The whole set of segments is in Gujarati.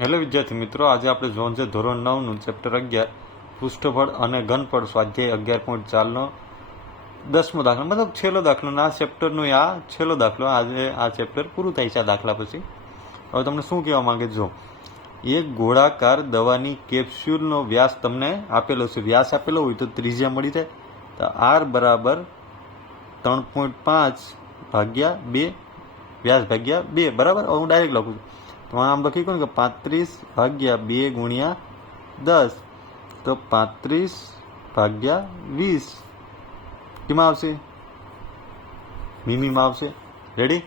હેલો વિદ્યાર્થી મિત્રો, આજે આપણે જોવાનું છે ધોરણ 9નું ચેપ્ટર 11 પૃષ્ઠફળ અને ઘનફળ સ્વાધ્યાય 11.4નો 10મો દાખલો, મતલબ છેલ્લો દાખલો. આ ચેપ્ટરનો આ છેલ્લો દાખલો. આજે આ ચેપ્ટર પૂરું થાય છે આ દાખલા પછી. હવે તમને શું કહેવા માંગે, જો એક ગોળાકાર દવાની કેપ્સ્યુલનો વ્યાસ તમને આપેલો છે, વ્યાસ આપેલો હોય તો ત્રિજ્યા મળી જાય. તો R બરાબર 3.5 ભાગ્યા 2 વ્યાસ ભાગ્યા 2 બરાબર. હું ડાયરેક્ટ લખું છું. તો આમ લખી કહું કે 35 ભાગ્યા 2 ગુણ્યા 10, તો 35 ભાગ્યા 20 કેમાં આવશે? મીમીમાં આવશે. રેડી?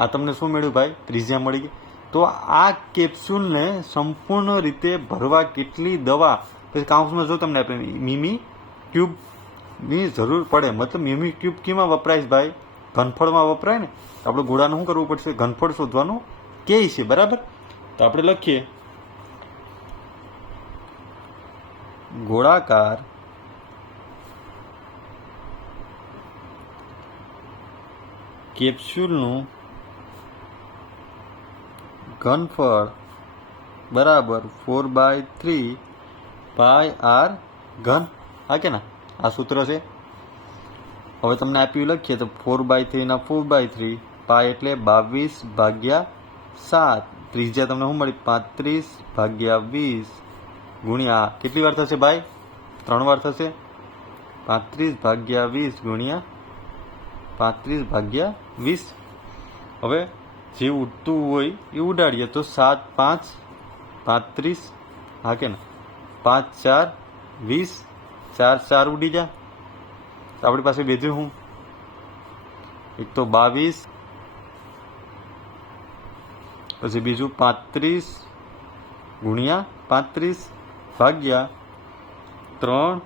આ તમને શું મળ્યું ભાઈ? ત્રિજ્યા મળી ગઈ. તો આ કેપ્સ્યુલને સંપૂર્ણ રીતે ભરવા કેટલી દવા, પછી કાઉન્સમાં જો તમને આપણે મીમી ક્યુબની જરૂર પડે, મતલબ મીમી ક્યુબ કેમાં વપરાય ભાઈ? ઘનફળમાં વપરાય ને. આપણે ગોળાનું શું કરવું પડશે? ઘનફળ શોધવાનું કે છે, બરાબર. તો આપણે લખીએ ગોળાકાર કેપ્સ્યુલનું ઘનફળ બરાબર 4/3 પાય R ઘન. હા કે ના? આ સૂત્ર છે. હવે તમને આપ્યું લખીએ તો 4/3 ના 4/3 પાય એટલે 22 ભાગ્યા 7. ત્રિજ્યા તમને શું મળી? 35 ભાગ્યા 20 ગુણ્યા કેટલી વાર થશે ભાઈ? 3 વાર થશે. 35 ભાગ્યા 20 ગુણ્યા 35 ભાગ્યા 20. હવે જે ઉડતું હોય એ ઉડાડીએ તો 7 5 35. હા કે ના? 5 4 20, 4 4 ઉડી જા. આપણી પાસે બેધ્યું હું એક તો 22, પછી બીજું 35 ગુણ્યા 35 ભાગ્યા 3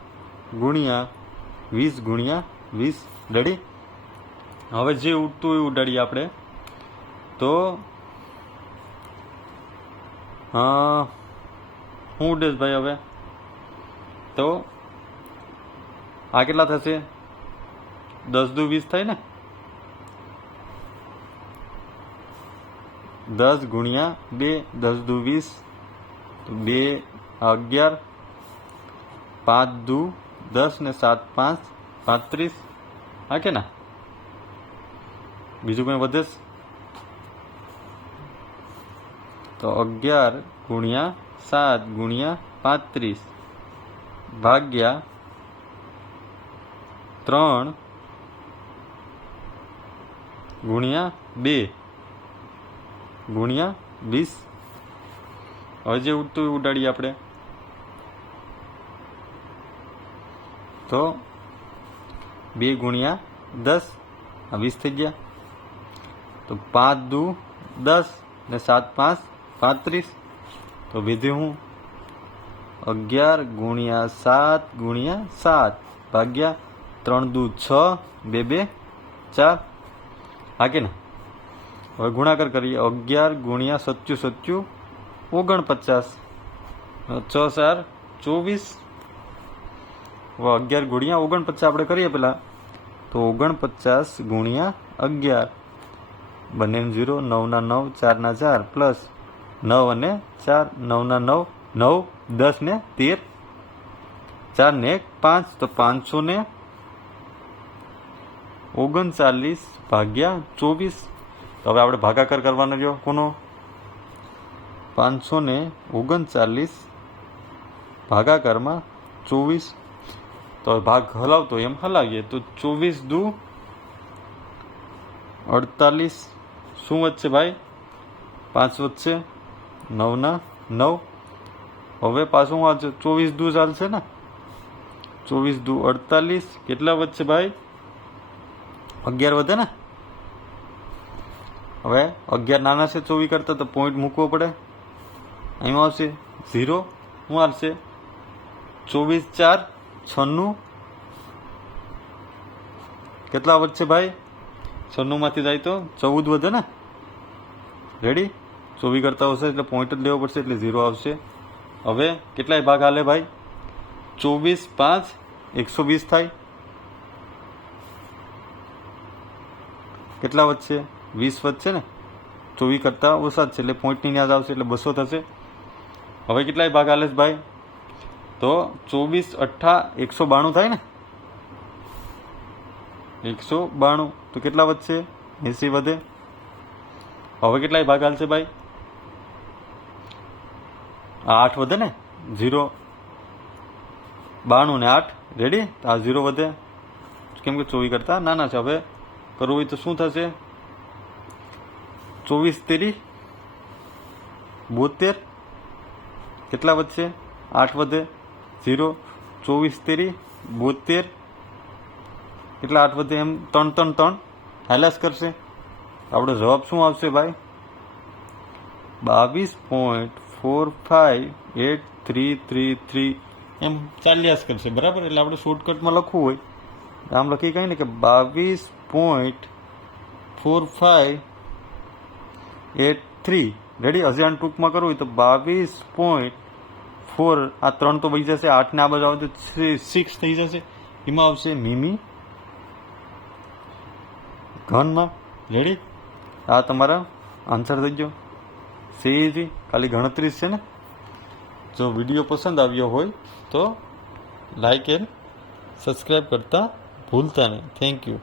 ગુણ્યા 20 ગુણ્યા 20. રેડી? હવે જે ઉડતું હોય ઉડાડીએ આપણે. તો શું ઉડે ભાઈ? હવે તો આ કેટલા થશે? 10 દુ 20 થાય ને. 10 ગુણ્યા 2, 10 દુ 20, તો 2 11, 5 દુ 10 ને 7 5 35. હા કે ના? બીજું કંઈ વધે? તો 11 ગુણ્યા 7 ગુણ્યા 35 ભાગ્યા 3 ગુણ્યા 2 ગુણ્યા 20. હવે જે ઉડતું ઉડાડીએ આપણે. તો 2 ગુણ્યા 10, 20 થઈ ગયા. તો 5 દુ 10 ને 7 5 35. તો વિધ્યું હું 11 ગુણ્યા 7 ગુણ્યા 7 ભાગ્યા 3 દુ 6, 2 2 4. હા કે ના? હવે ગુણાકાર કરીએ. 11 ગુણ્યા 7 7 49, 6 4 24. હવે 11 ગુણ્યા 49 આપણે કરીએ પેલા. તો 49 ગુણ્યા 11, બંને 0, 9 ના 9, 4 ના 4 પ્લસ 9 અને 4, 9 ના 9, 9 10 ને 13, 4 ને 1 5. તો 539 ભાગ્યા 24. તો હવે આપણે ભાગાકાર કરવાનો રહ્યો. કોનો? 539 ભાગાકારમાં 24. તો ભાગ હલાવતો એમ હલાવીએ તો 24 દુ 48. શું વધશે ભાઈ? 5 વધશે. 9 ના 9. હવે પાછું આ 24 દુ ચાલશે ને. 24 દુ 48. કેટલા વધશે ભાઈ? 11 વધે ને. હવે 11 નાના છે 24 કરતા, તો પોઈન્ટ મૂકવો પડે. અહીં આવશે 0. શું આવશે? 24 4 96. કેટલા વધશે ભાઈ? 96 માંથી જાય તો 14 વધે ને. રેડી? 24 કરતા હશે એટલે પોઈન્ટ જ લેવો પડશે, એટલે 0 આવશે. હવે કેટલાય ભાગ હાલે ભાઈ? 24 5 120 થાય. કેટલા વધશે? 20 વધશે ને. 24 કરતાં ઓછા જ છે એટલે પોઈન્ટની યાદ આવશે એટલે 200 થશે. હવે કેટલાય ભાગ હાલે છે ભાઈ? તો 24 અઠ્ઠા 192 થાય ને, 192. તો કેટલા વધશે? 80 વધે. હવે કેટલાય ભાગ હાલશે ભાઈ? 8 વધે ને, 0 92 ને 8 રેડી. તો આ 0 વધે કેમ કે 24 કરતા નાના છે. હવે કરવું હોય તો શું થશે? 24 તેરી 72. કેટલા વધશે? 8 વધે, 0 24 તેરી 72. કેટલા 8 વધે? એમ 3 3 3 હાલાસ કરશે. આપણો જવાબ શું આવશે ભાઈ? 22.458333 એમ ચાલ્યા જ કરશે. બરાબર. એટલે આપણે શોર્ટકટમાં લખવું હોય આમ લખી કહીએ ને કે 22.4583 રેડી. હજી આને ટૂંકમાં કરવું હોય તો 22.4 આ 3 તો બચી જશે, 8 ને આ બાજુ આવે તો 6 થઈ જશે. એમાં આવશે મીમી ઘનમાં. રેડી. આ તમારા આન્સર થઈ ગયો. સીધી ખાલી ગણતરી છે ને. જો વિડીયો પસંદ આવ્યો હોય તો લાઈક એન્ડ સબસ્ક્રાઈબ કરતા ભૂલતા નહીં. Thank you.